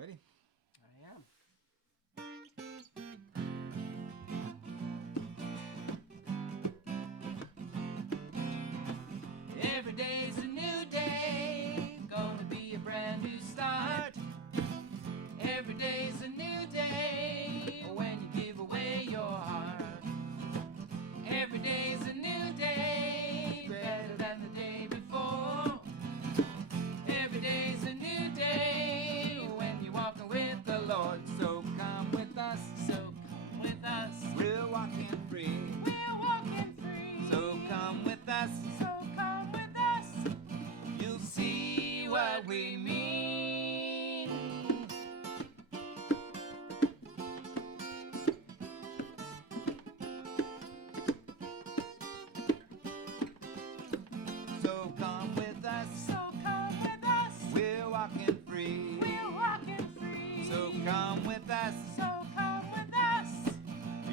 Ready? I am. Every day's a new day, gonna be a brand new start. Every day's a new day when you give away your heart. Every day's a new day, better than the day before. Every day's a new day when you're walking with the Lord. So come with us, so come with us. We're walking free. We're walking free. So come with us. So come with us. You'll see what we mean. So come with us. So come with us. We're walking free. We're walking free. So come with us. So come with us.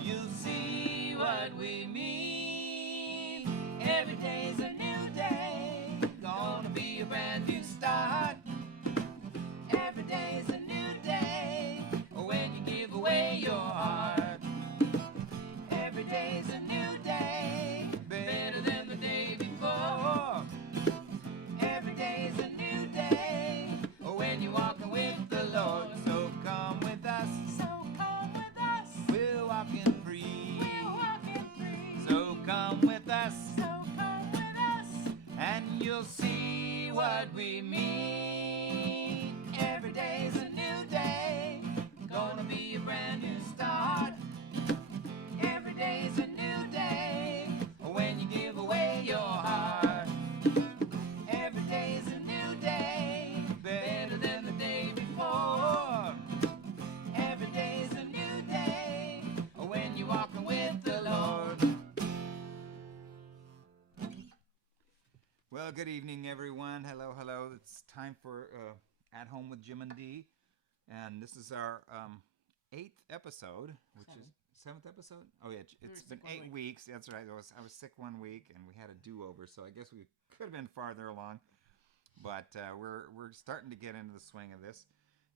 You'll see what we mean. Every day's a new day, Gonna be a brand new start. every day's a new day when you give away your heart. Every day's a new day, better than the day before. Every day's a new day when you're walking with the Lord. So come with us. So come with us. We're walking free. We're walking free. So come with us. So come with us. And you'll see what we mean. Every day's a new day, gonna be a brand new start. Every day's a new day when you give away your heart. Every day's a new day, better than the day before. Every day's a new day when you're walking with the Lord. Well, good evening, everyone. Hello, hello. It's time for At Home with Jim and Dee. And this is our 8th episode, which is 7th episode? Oh, yeah. It's been 8 weeks. That's right. I was sick one week, and we had a do-over, so I guess we could have been farther along. But we're starting to get into the swing of this.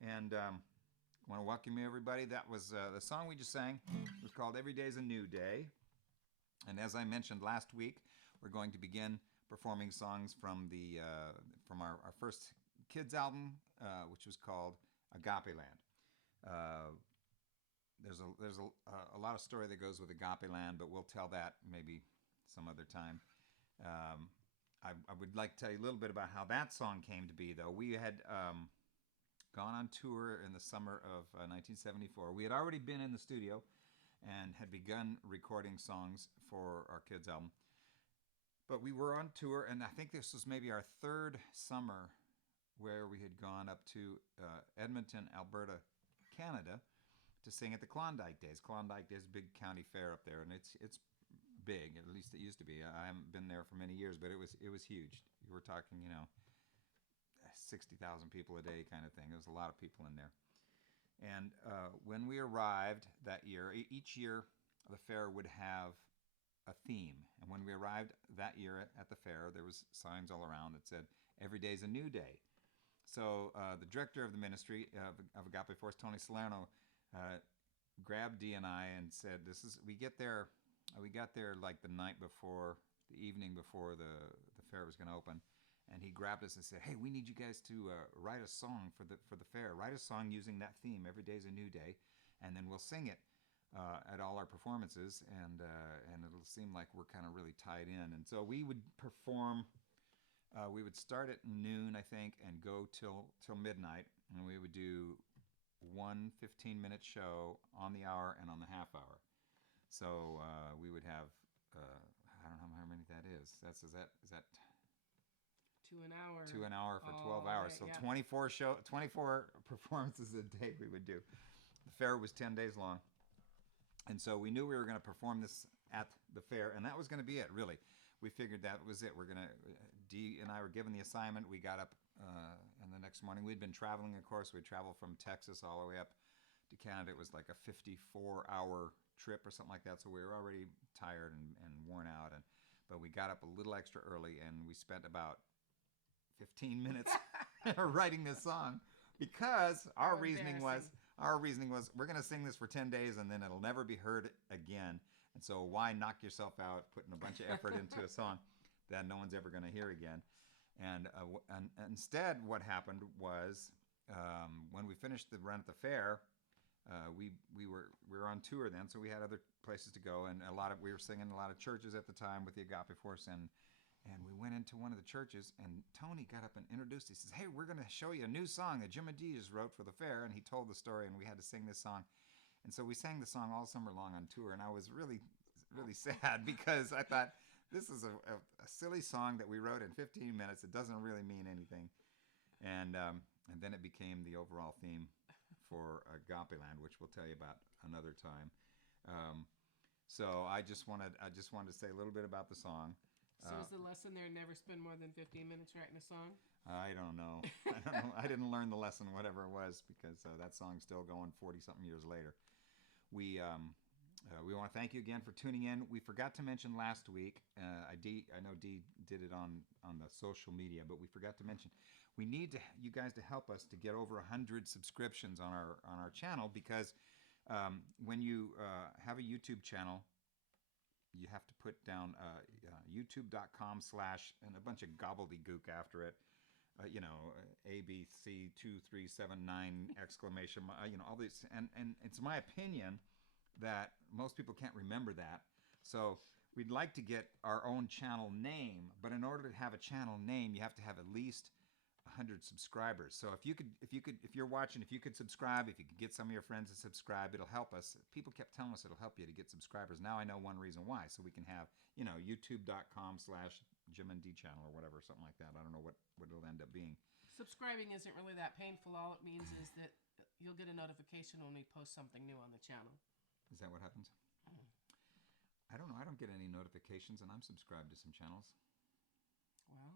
And I want to welcome everybody. That was the song we just sang. It was called Every Day's a New Day. And as I mentioned last week, we're going to begin performing songs from our first kids album, which was called Agape Land. There's a lot of story that goes with Agape Land, but we'll tell that maybe some other time. I would like to tell you a little bit about how that song came to be, though. We had gone on tour in the summer of 1974. We had already been in the studio and had begun recording songs for our kids album. But we were on tour, and I think this was maybe our third summer where we had gone up to Edmonton, Alberta, Canada, to sing at the Klondike Days. Klondike Days is a big county fair up there, and it's big. At least it used to be. I haven't been there for many years, but it was huge. You were talking, 60,000 people a day kind of thing. There was a lot of people in there. And when we arrived that year, each year the fair would have a theme. And when we arrived that year at the fair, there was signs all around that said, "Every day's a new day." So the director of the ministry of Agape Force, Tony Salerno, grabbed Dee and I and said, we got there like the night before, the evening before the fair was going to open. And he grabbed us and said, "Hey, we need you guys to write a song for the fair. Write a song using that theme, Every Day's a New Day, and then we'll sing it at all our performances, and it'll seem like we're kind of really tied in." And so we would perform. We would start at noon, I think, and go till midnight, and we would do one 15-minute show on the hour and on the half hour. So we would have I don't know how many that is. Is that to an hour for 12 hours. Right, So 24 performances a day we would do. The fair was 10 days long. And so we knew we were going to perform this at the fair, and that was going to be it, really. We figured that was it. Dee and I were given the assignment. We got up and the next morning. We'd been traveling, of course. We'd traveled from Texas all the way up to Canada. It was like a 54-hour trip or something like that. So we were already tired and worn out. But we got up a little extra early, and we spent about 15 minutes writing this song because our How reasoning embarrassing. was we're going to sing this for 10 days and then it'll never be heard again. And so why knock yourself out putting a bunch of effort into a song that no one's ever going to hear again? And instead, what happened was when we finished the run at the fair, we were on tour then, so we had other places to go, and we were singing in a lot of churches at the time with the Agape Force, and we went into one of the churches, and Tony got up and introduced. He says, "Hey, we're going to show you a new song that Jim and Dee just wrote for the fair," and he told the story, and we had to sing this song, and so we sang the song all summer long on tour, and I was really sad because I thought this is a silly song that we wrote in 15 minutes. It doesn't really mean anything, and then it became the overall theme for Agape Land, which we'll tell you about another time. So I just wanted to say a little bit about the song. So is the lesson there never spend more than 15 minutes writing a song? I don't know. I didn't learn the lesson, whatever it was, because that song's still going 40-something years later. We want to thank you again for tuning in. We forgot to mention last week. I know Dee did it on the social media, but we forgot to mention we need you guys to help us to get over 100 subscriptions on our channel, because when you have a YouTube channel, you have to put down youtube.com/ and a bunch of gobbledygook after it. ABC 2379 exclamation, all these, and it's my opinion that most people can't remember that. So we'd like to get our own channel name, but in order to have a channel name, you have to have at least 100 subscribers. So if you're watching, if you could subscribe, if you could get some of your friends to subscribe, it'll help us. People kept telling us it'll help you to get subscribers. Now I know one reason why. So we can have, youtube.com/ Jim and D channel or whatever, something like that. I don't know what it'll end up being. Subscribing isn't really that painful. All it means is that you'll get a notification when we post something new on the channel. Is that what happens? I don't know. I don't get any notifications, and I'm subscribed to some channels. Well,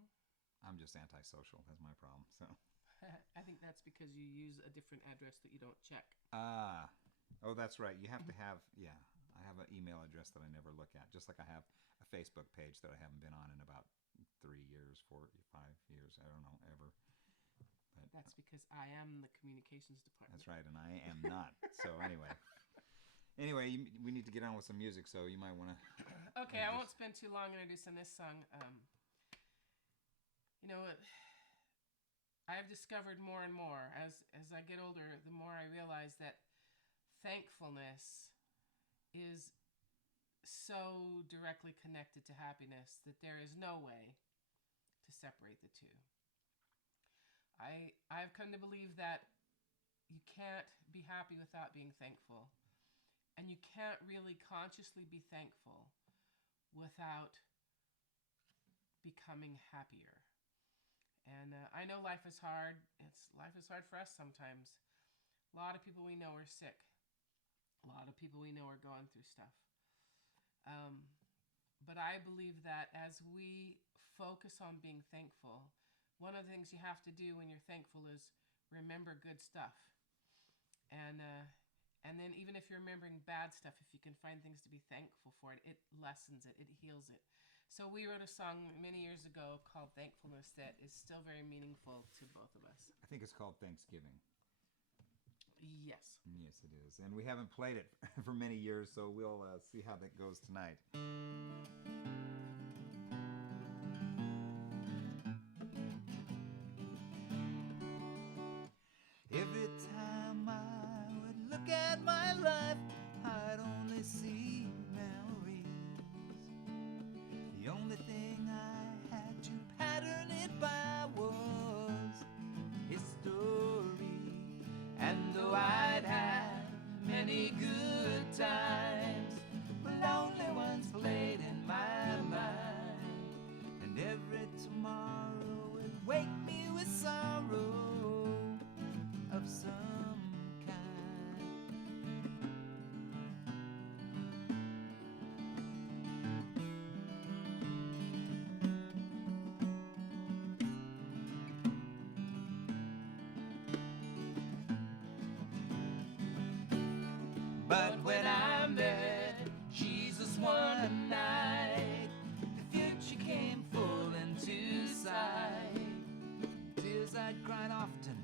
I'm just antisocial. That's my problem. So I think that's because you use a different address that you don't check. Oh, that's right. You have to have, yeah. I have an email address that I never look at, just like I have a Facebook page that I haven't been on in about 3 years, 4, 5 years. I don't know, ever. But that's because I am the communications department. That's right, and I am not. So anyway, we need to get on with some music, so you might want to. Okay, I won't spend too long introducing this song. I've discovered more and more as I get older, the more I realize that thankfulness is so directly connected to happiness that there is no way to separate the two. I've come to believe that you can't be happy without being thankful, and you can't really consciously be thankful without becoming happier. And I know life is hard. Life is hard for us sometimes. A lot of people we know are sick. A lot of people we know are going through stuff. But I believe that as we focus on being thankful, one of the things you have to do when you're thankful is remember good stuff. And then even if you're remembering bad stuff, if you can find things to be thankful for, it lessens it, it heals it. So we wrote a song many years ago called Thankfulness that is still very meaningful to both of us. I think it's called Thanksgiving. Yes. Yes, it is. And we haven't played it for many years, so we'll see how that goes tonight. Every time I would look at my life, I'd only see memories. The only thing I had to pattern it by was history. And though I'd had many good times, lonely ones played in my mind. And every tomorrow would wake me with sorrow of some kind. But when I met Jesus one night, the future came full into sight. Tears I'd cried often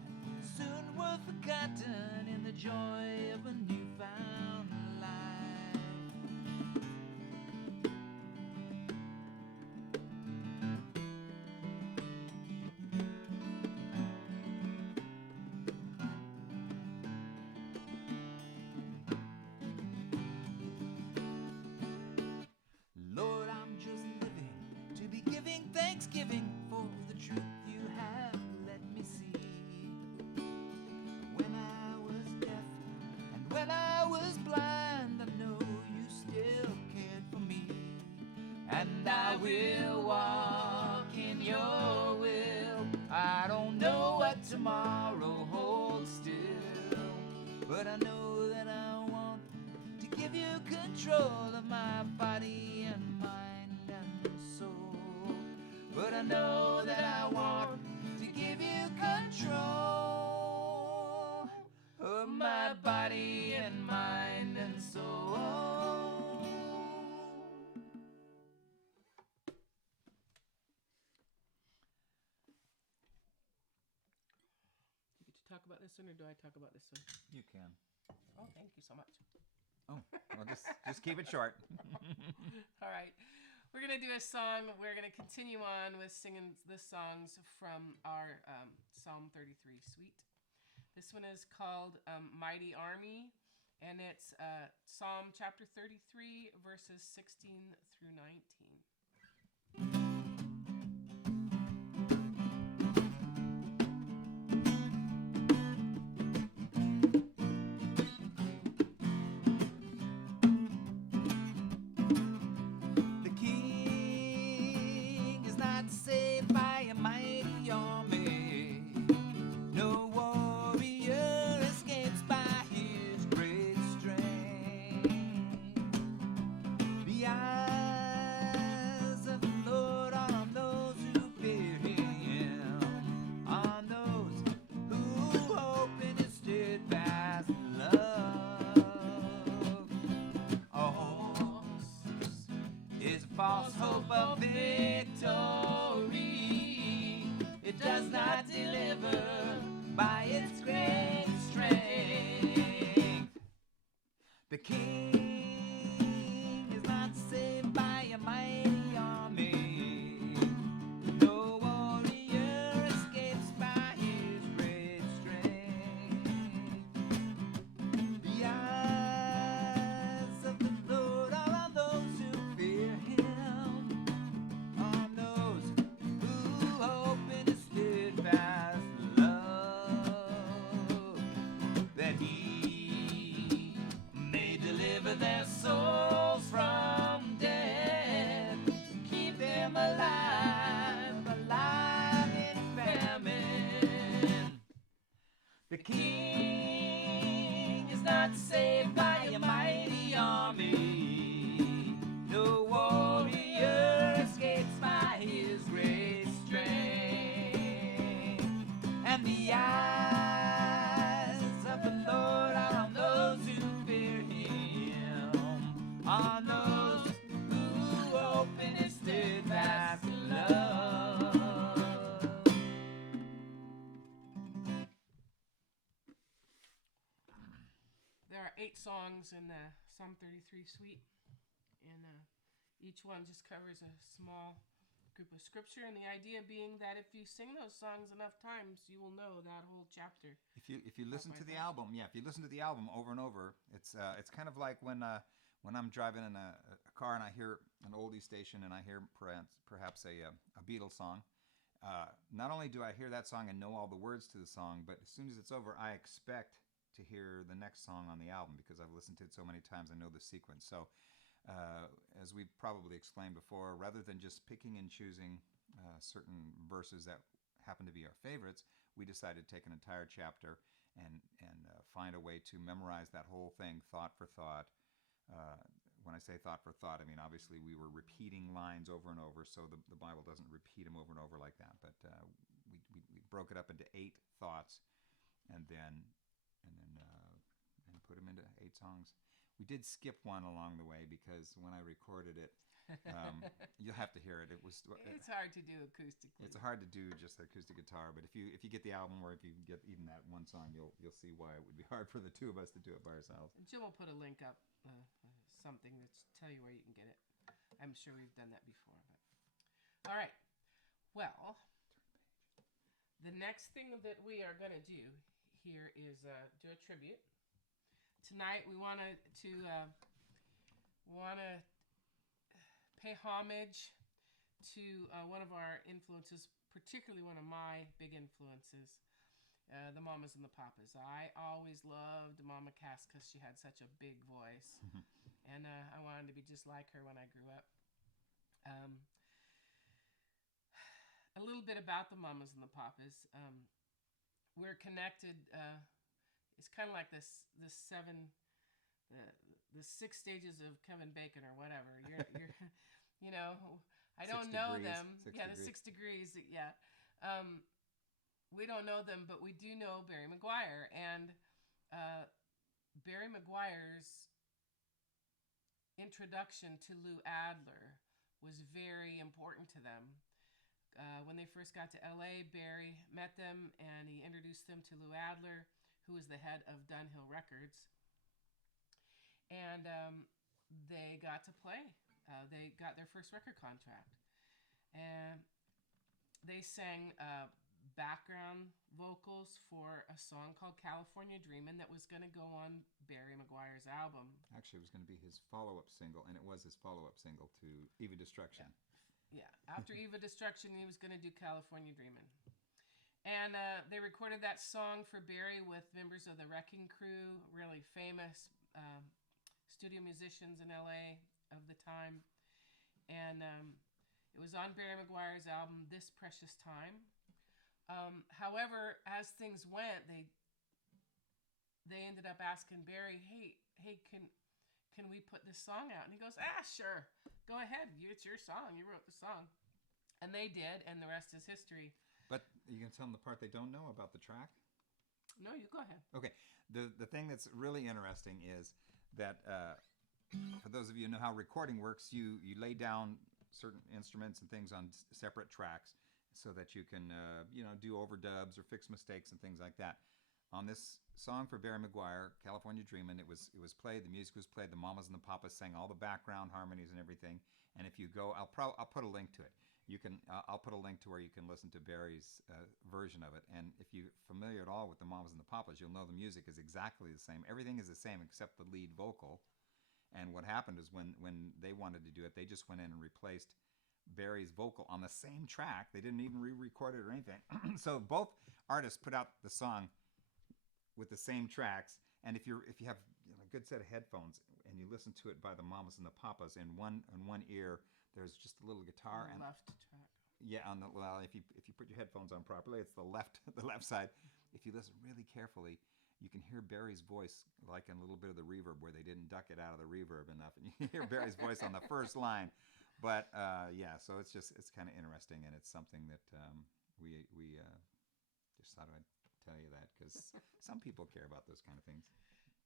soon forgotten in the joy of a newfound life. Lord, I'm just living to be giving thanksgiving for the truth you have let me see. When I was deaf and when I was blind, I know you still cared for me. And I will walk in your will. I don't know what tomorrow holds still, but I know that I want to give you control of my body and mind and soul. But I know that I want to give you control of my body and mind and soul. You get to talk about this one, or do I talk about this one? You can. Oh, thank you so much. Oh, well, just keep it short. All right. We're going to do a song. We're going to continue on with singing the songs from our Psalm 33 suite. This one is called Mighty Army, and it's Psalm chapter 33, verses 16 through 19. Saved by a mighty army. No warrior escapes by his great strength. The eyes of the Lord are on those who fear him, on those who hope in his steadfast love. A horse is a false hope of victory. It does not deliver by its great strength. The king is not saved by a mighty army. No warrior escapes by his great strength. The eyes of the Lord are on those who fear him, on those who hope in his steadfast love, that he may deliver their souls from death, keep them alive, alive in famine. The king is not saved by a mighty army. No warrior escapes by his great strength. And the eyes of the Lord are on those who fear him, on those who hope in his steadfast love. There are 8 songs in the Psalm 33 suite, and each one just covers a small group of scripture, and the idea being that if you sing those songs enough times, you will know that whole chapter. If you listen to the album, if you listen to the album over and over, it's kind of like when I'm driving in a car and I hear an oldie station and I hear perhaps a Beatles song. Not only do I hear that song and know all the words to the song, but as soon as it's over, I expect to hear the next song on the album because I've listened to it so many times. I know the sequence. So as we've probably explained before, rather than just picking and choosing certain verses that happen to be our favorites, we decided to take an entire chapter and find a way to memorize that whole thing thought for thought. When I say thought for thought, I mean obviously we were repeating lines over and over, so the Bible doesn't repeat them over and over like that. But we broke it up into 8 thoughts, and put them into 8 songs. We did skip one along the way because when I recorded it, You'll have to hear it. It's hard to do acoustically. It's hard to do just the acoustic guitar, but if you get the album, or if you get even that one song, you'll see why it would be hard for the two of us to do it by ourselves. And Jim will put a link up, something to tell you where you can get it. I'm sure we've done that before. But all right. Well, the next thing that we are going to do here is do a tribute. Tonight we want to pay homage to one of our influences, particularly one of my big influences, the Mamas and the Papas. I always loved Mama Cass because she had such a big voice, and I wanted to be just like her when I grew up. A little bit about the Mamas and the Papas. We're connected. It's kind of like the 6 stages of Kevin Bacon or whatever. You're you know, I don't know them. Yeah, the 6 degrees. Yeah. We don't know them, but we do know Barry McGuire. And Barry McGuire's introduction to Lou Adler was very important to them. When they first got to LA, Barry met them and he introduced them to Lou Adler, who was the head of Dunhill Records. And they got to play. They got their first record contract. And they sang background vocals for a song called California Dreamin' that was going to go on Barry McGuire's album. Actually, it was going to be his follow-up single, and it was his follow-up single to Eva Destruction. Yeah. After Eva Destruction, he was going to do California Dreamin'. And they recorded that song for Barry with members of the Wrecking Crew, really famous studio musicians in LA of the time. And it was on Barry McGuire's album, This Precious Time. However, as things went, they ended up asking Barry, hey, can we put this song out? And he goes, sure, go ahead. It's your song. You wrote the song. And they did, and the rest is history. But you can tell them the part they don't know about the track? No, you go ahead. Okay. The thing that's really interesting is that for those of you who know how recording works, you lay down certain instruments and things on separate tracks so that you can do overdubs or fix mistakes and things like that. On this song for Barry McGuire, California Dreamin', it was played. The music was played. The Mamas and the Papas sang all the background harmonies and everything. And if you go, I'll put a link to it. I'll put a link to where you can listen to Barry's version of it. And if you're familiar at all with the Mamas and the Papas, you'll know the music is exactly the same. Everything is the same except the lead vocal. And what happened is when they wanted to do it, they just went in and replaced Barry's vocal on the same track. They didn't even re-record it or anything. So both artists put out the song with the same tracks. And if you have a good set of headphones and you listen to it by the Mamas and the Papas, in one ear there's just a little guitar on and the left track. Yeah, if you put your headphones on properly, it's the left side. If you listen really carefully, you can hear Barry's voice like in a little bit of the reverb where they didn't duck it out of the reverb enough, and you can hear Barry's voice on the first line. But so it's kind of interesting, and it's something that we just thought I'd tell you that because some people care about those kind of things.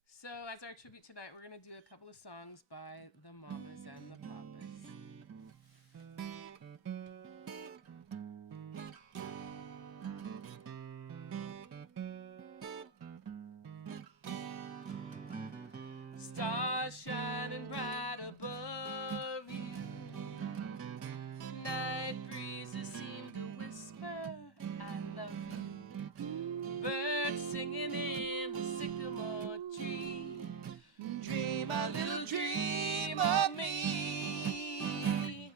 So as our tribute tonight, we're going to do a couple of songs by the Mamas and the Papas. Stars shining bright above you. Night breezes seem to whisper, I love you. Birds singing in the sycamore tree. Dream a little dream of me.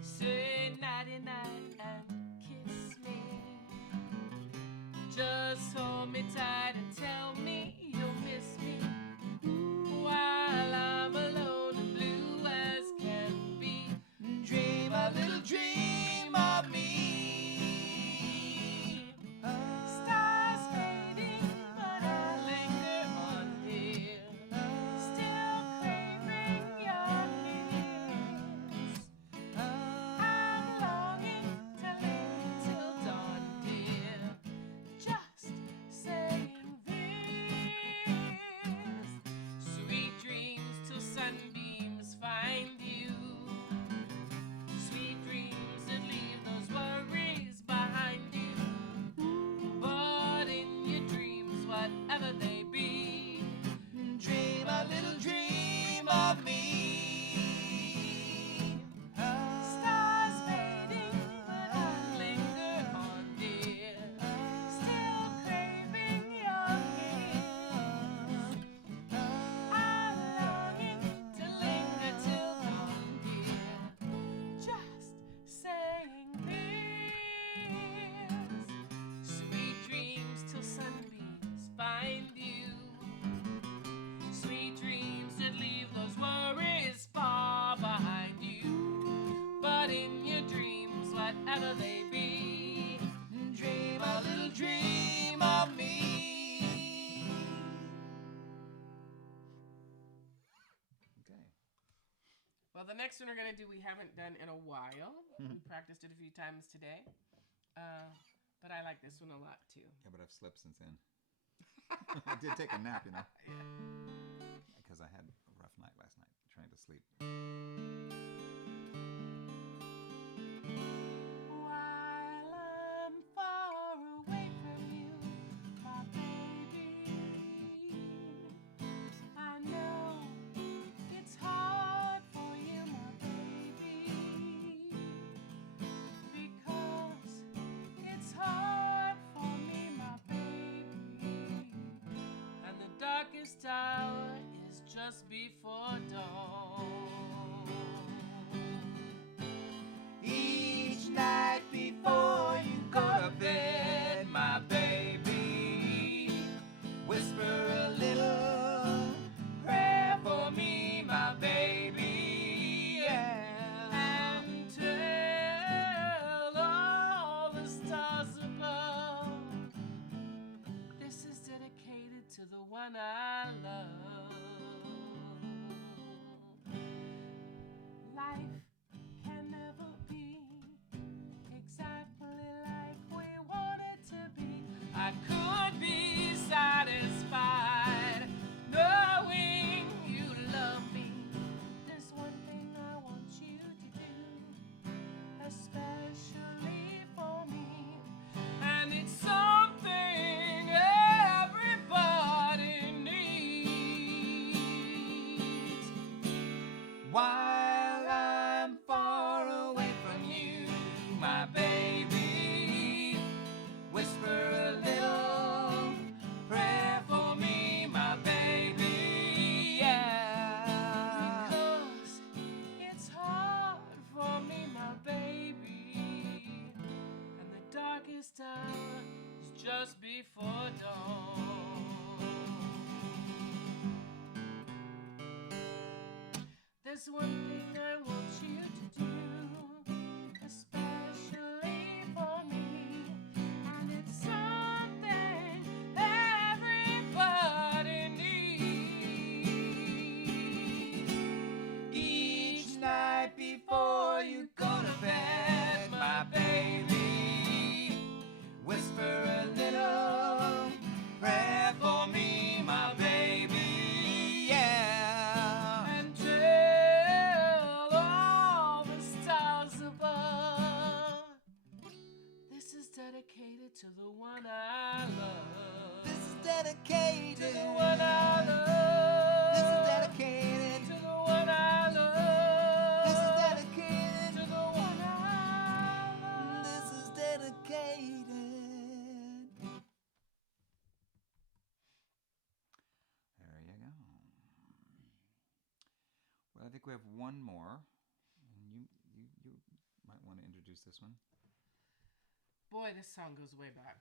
Say nighty-night and kiss me. Just hold me tight and tell me you'll miss me. While I'm alone and blue as can be, dream a little dream of me. Stars fading, but I linger on here, still craving your kiss. I'm longing to live till dawn, dear, just baby. Dream a little dream of me. Okay. Well, the next one we're going to do, we haven't done in a while. We practiced it a few times today. But I like this one a lot, too. Yeah, but I've slept since then. I did take a nap, Yeah. because I had a rough night last night trying to sleep. While I'm far away from you, my baby, I know it's hard for you, my baby, because it's hard for me, my baby, and the darkest hour is just before dawn. Each night before you go to bed, my baby, whisper a little prayer for me, my baby, yeah. And tell all the stars above, this is dedicated to the one I love. Life can never be exactly like we want it to be. I could be satisfied knowing you love me. There's one thing I want you to do, especially for me, and it's something everybody needs. While I'm far away from you, my baby, whisper a little prayer for me, my baby, yeah. Because it's hard for me, my baby, and the darkest hour is just before dawn. There's one thing I want you to do, especially for me, and it's something everybody needs. Each night before you go to bed, my baby, whisper a little prayer for me, my baby, yeah. And tell all the stars above, this is dedicated to the one I love. This is dedicated To the one I love. This is dedicated To the one I love. This is dedicated To the one I love. This is dedicated. There you go. Well, I think we have one more, and you might want to introduce this one. Boy, this song goes way back.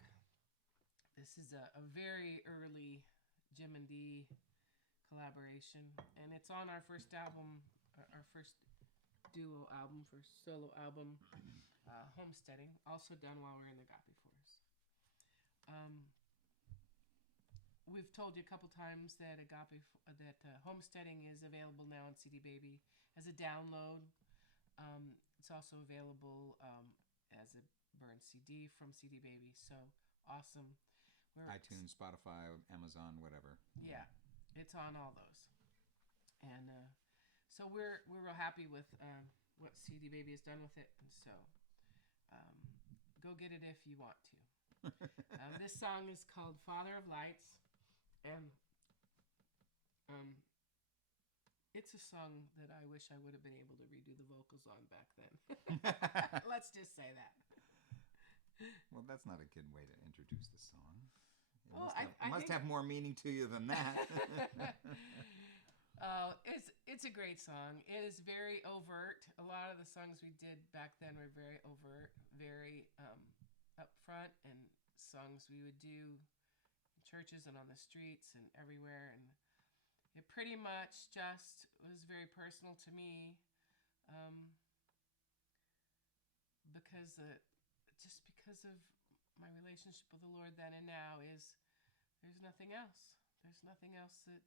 This is a very early Jim and Dee collaboration, and it's on our first album, our first duo album, first solo album, Homesteading, also done while we we're in the Agape Forest. We've told you a couple times that Homesteading is available now on CD Baby as a download. It's also available as a burned CD from CD Baby. So awesome. iTunes, Spotify, Amazon, whatever. Yeah, it's on all those. And so we're real happy with what CD Baby has done with it. And so go get it if you want to. This song is called Father of Lights. And it's a song that I wish I would have been able to redo the vocals on back then. Let's just say that. Well, that's not a good way to introduce the song. It Well, must have more meaning to you than that. It's a great song. It is very overt. A lot of the songs we did back then were very overt, very upfront, and songs we would do in churches and on the streets and everywhere. And it pretty much just was very personal to me, because because of my relationship with the Lord then and now is there's nothing else. There's nothing else that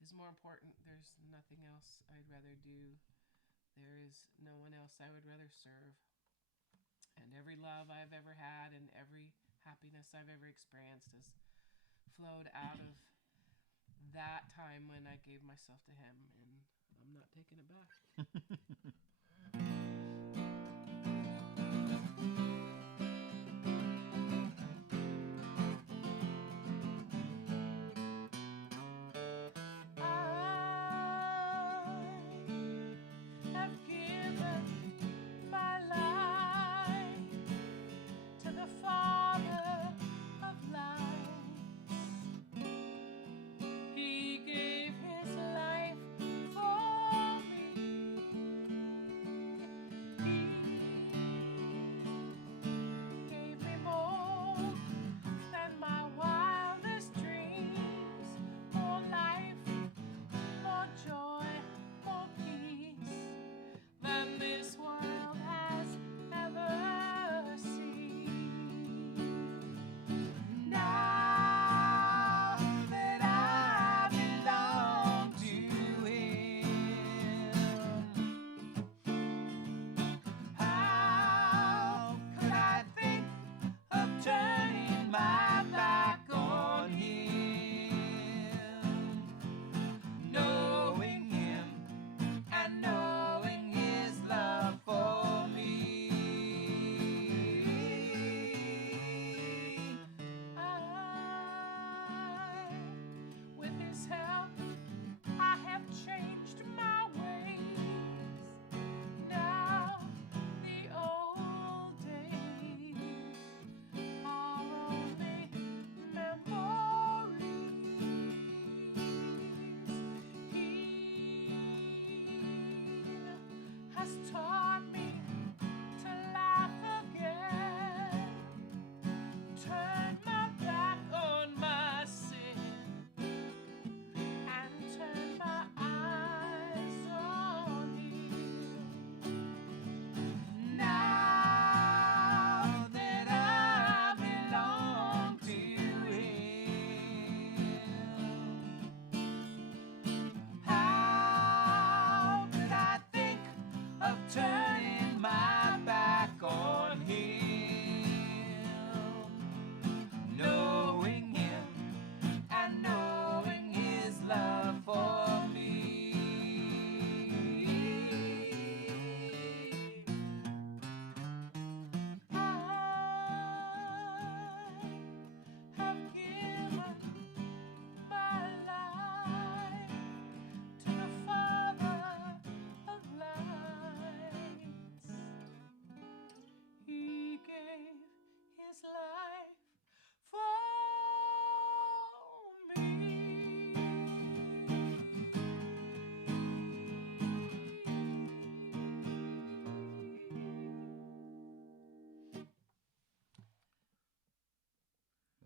is more important. There's nothing else I'd rather do. There is no one else I would rather serve. And every love I've ever had and every happiness I've ever experienced has flowed out of that time when I gave myself to Him, and I'm not taking it back.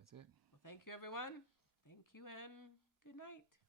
That's it. Well, thank you, everyone. Thank you, and good night.